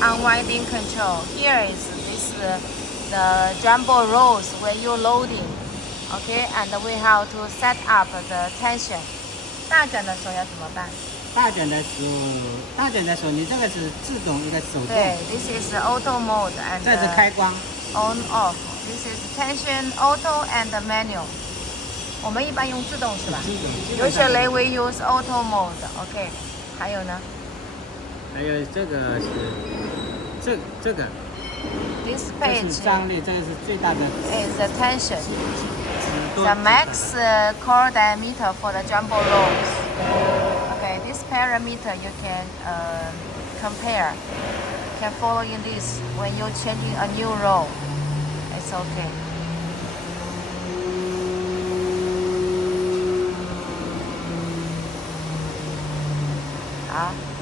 unwinding control. Here is this the jumbo rolls when you're loading. Okay, and we have to set up the tension. 大卷的时候要怎么办？大卷的时候，你这个是自动一个手动。对 ，this is auto mode and 这是开关。on off. This is tension auto and manual. 我们一般用自动是吧？Usually we use auto mode. OK. 还有呢？还有这个是这个。This 这 page 是张力，这个是最大的。is the tension. The max core diameter for the jumbo rolls. Okay, this parameter you can compare. You can follow in this when you're changing a new roll. It's okay. 好。